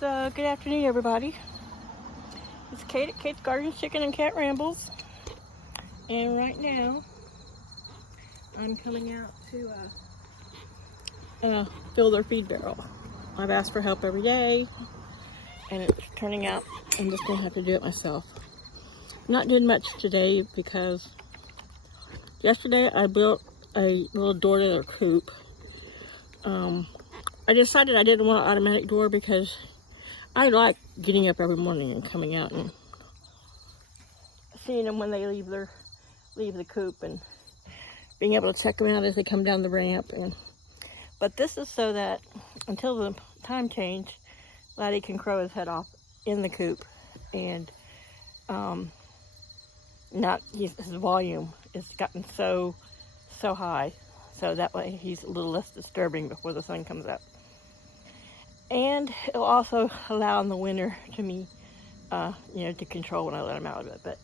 So, good afternoon, everybody. It's Kate at Kate's Garden, Chicken and Cat Rambles. And right now, I'm coming out to fill their feed barrel. I've asked for help every day, and it's turning out I'm just going to have to do it myself. I'm not doing much today because yesterday I built a little door to their coop. I decided I didn't want an automatic door because I like getting up every morning and coming out and seeing them when they leave the coop and being able to check them out as they come down the ramp. But this is so that until the time change, Laddie can crow his head off in the coop and his volume has gotten so high, so that way he's a little less disturbing before the sun comes up. And it'll also allow in the winter to me, to control when I let them out of it. But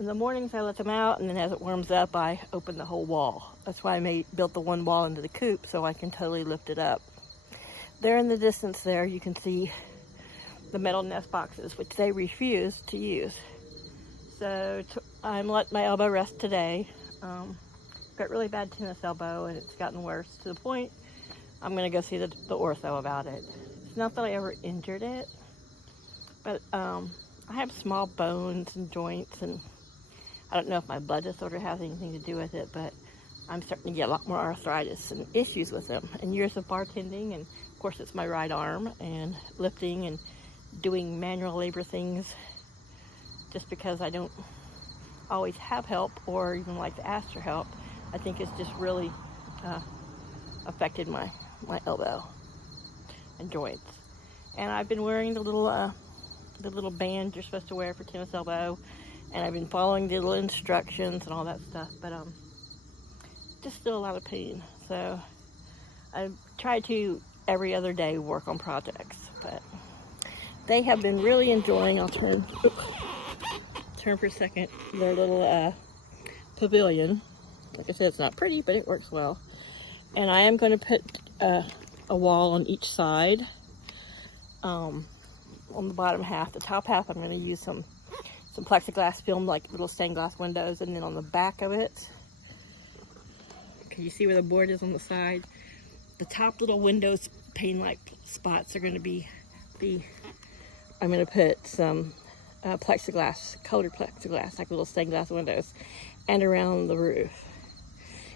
in the mornings I let them out, and then as it warms up, I open the whole wall. That's why I built the one wall into the coop so I can totally lift it up. There in the distance there, you can see the metal nest boxes, which they refuse to use. So I'm letting my elbow rest today. Got really bad tennis elbow, and it's gotten worse to the point I'm going to go see the ortho about it. It's not that I ever injured it, but I have small bones and joints, and I don't know if my blood disorder has anything to do with it, but I'm starting to get a lot more arthritis and issues with them. And years of bartending, and of course it's my right arm, and lifting and doing manual labor things just because I don't always have help or even like to ask for help. I think it's just really affected my elbow and joints. And I've been wearing the little band you're supposed to wear for tennis elbow, and I've been following the little instructions and all that stuff, but just still a lot of pain. So I try to every other day work on projects, but they have been really enjoying. I'll turn for a second. Their little pavilion. Like I said, it's not pretty, but it works well. And I am going to put a wall on each side. On the bottom half. The top half I'm going to use some plexiglass film, like little stained glass windows, and then on the back of it, can you see where the board is on the side? The top little windows, pane-like spots are going to be I'm going to put some plexiglass, colored plexiglass, like little stained glass windows, and around the roof.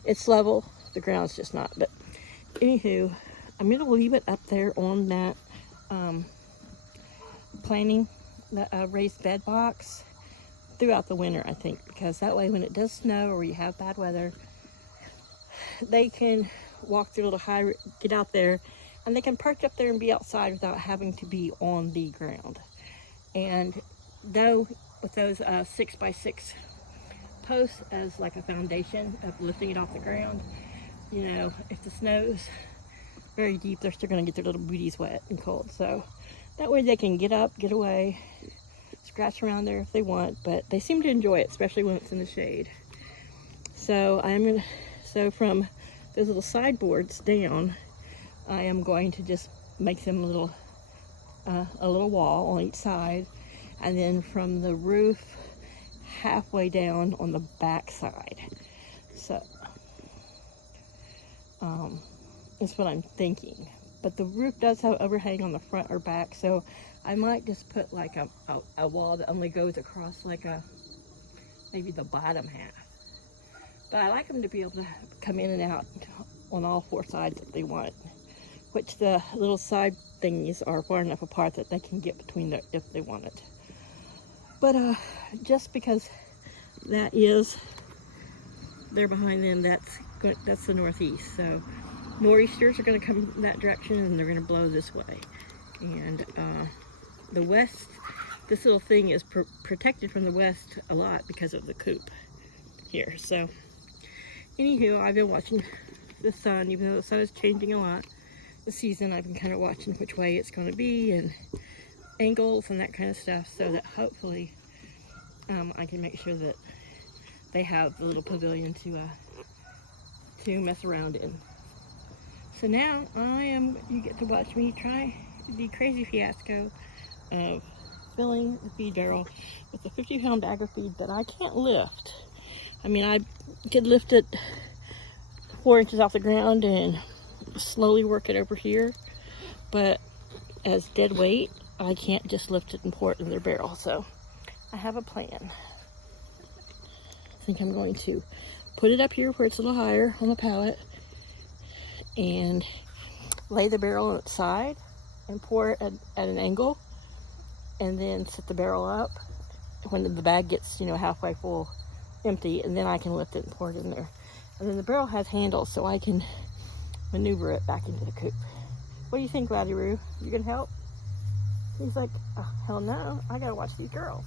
It's level, the ground's just not. But anywho, I'm going to leave it up there on that planting the raised bed box throughout the winter, I think, because that way when it does snow or you have bad weather, they can walk through a little high, get out there, and they can perch up there and be outside without having to be on the ground. And though with those 6x6 posts as like a foundation of lifting it off the ground, if the snow's very deep, they're still going to get their little booties wet and cold. So that way they can get up, get away, scratch around there if they want, but they seem to enjoy it, especially when it's in the shade. So so from those little sideboards down, I am going to just make them a little wall on each side, and then from the roof halfway down on the back side. So that's what I'm thinking. But the roof does have overhang on the front or back, so I might just put like a wall that only goes across like maybe the bottom half. But I like them to be able to come in and out on all four sides if they want, which the little side thingies are far enough apart that they can get between them if they want it. But just because that is, they're behind them, that's the northeast, so nor'easters are going to come that direction and they're going to blow this way. And the west, this little thing is protected from the west a lot because of the coop here. So anywho, I've been watching the sun, even though the sun is changing a lot this season. I've been kind of watching which way it's going to be and angles and that kind of stuff, so that hopefully I can make sure that they have the little pavilion to mess around in. So now you get to watch me try the crazy fiasco of filling the feed barrel with a 50-pound bag of feed that I can't lift. I mean, I could lift it 4 inches off the ground and slowly work it over here, but as dead weight, I can't just lift it and pour it in their barrel. So I have a plan. I think I'm going to put it up here where it's a little higher on the pallet and lay the barrel on its side and pour it at an angle, and then set the barrel up when the bag gets, halfway full, empty, and then I can lift it and pour it in there. And then the barrel has handles, so I can maneuver it back into the coop. What do you think, Laddie Roo? You gonna help? He's like, oh, hell no, I gotta watch these girls.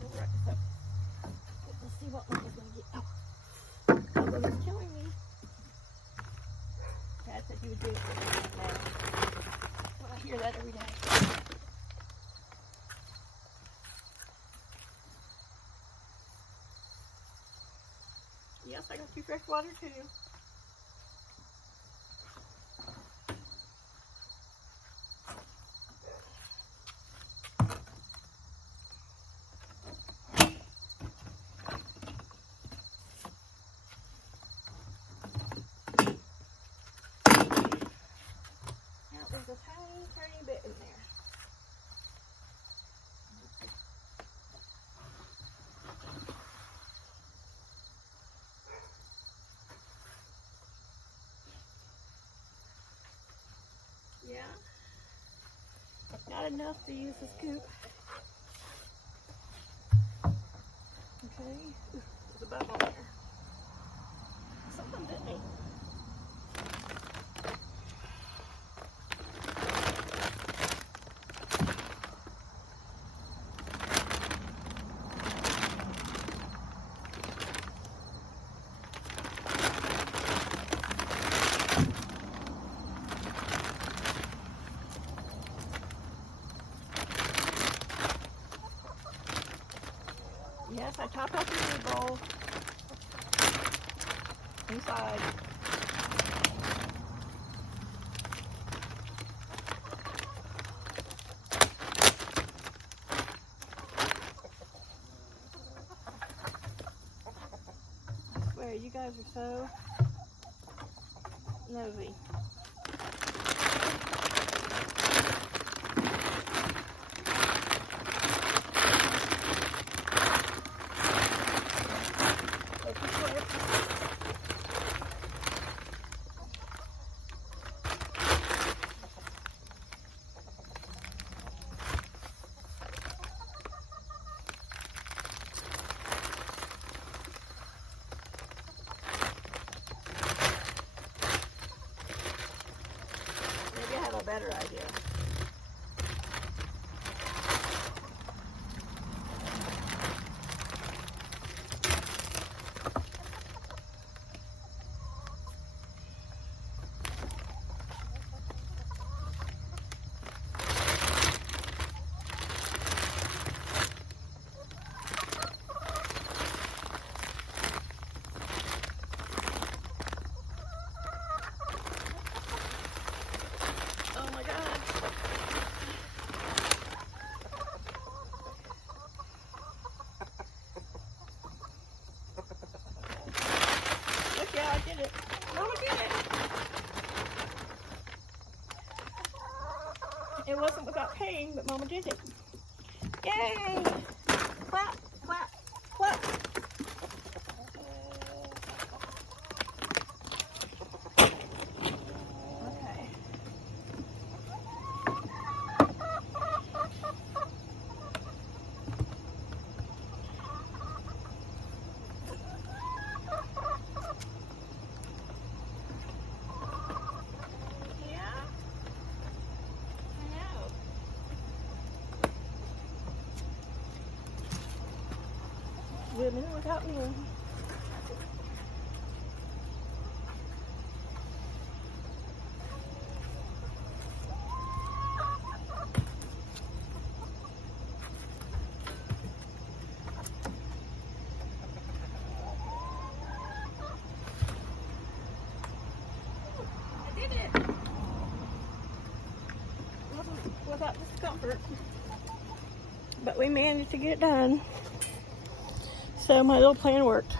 Let's see what Mama's gonna get. Oh, Mama's killing me. Dad said he would do it for me now. Well, I hear that every day. Yes, I got you fresh water too. Now there's a tiny, tiny bit in there. Yeah, not enough to use the scoop. Okay, there's a bubble there. Something bit me. Yes, I topped off the food bowl inside. I swear, you guys are so nosy. Maybe I have a better idea. Oh my God. Look, yeah, I did it. Mama did it. It wasn't without pain, but Mama did it. Yay! Clap, clap, clap. Okay. Yeah. I know. Women without men. I did it. without discomfort. But we managed to get it done. So my little plan worked.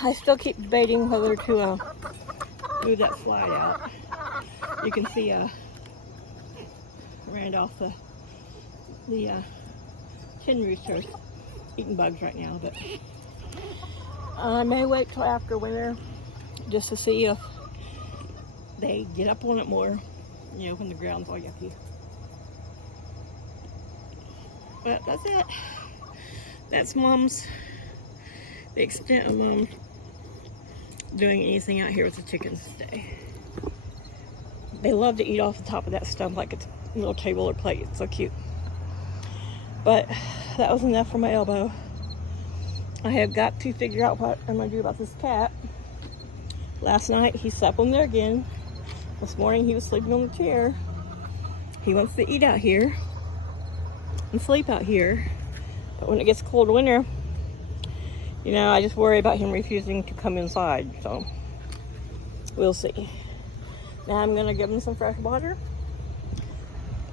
I still keep debating whether to move that slide out. You can see Randolph, the tin rooster, eating bugs right now, but I may wait till after winter just to see if they get up on it more, you know, when the ground's all yucky. But that's it. That's the extent of Mom doing anything out here with the chickens today. They love to eat off the top of that stump like it's a little table or plate. It's so cute. But that was enough for my elbow. I have got to figure out what I'm going to do about this cat. Last night he slept on there again. This morning he was sleeping on the chair. He wants to eat out here and sleep out here. But when it gets cold winter, you know, I just worry about him refusing to come inside. So we'll see. Now I'm going to give him some fresh water.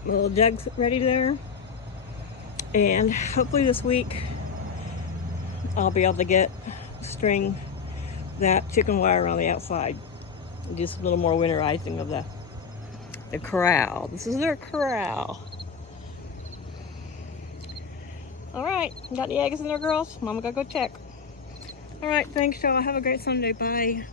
My little jug's ready there. And hopefully this week I'll be able to string that chicken wire around the outside. Just a little more winterizing of the corral. This is their corral. All right, got the eggs in there, girls? Mama gotta go check. All right, thanks, y'all. Have a great Sunday. Bye.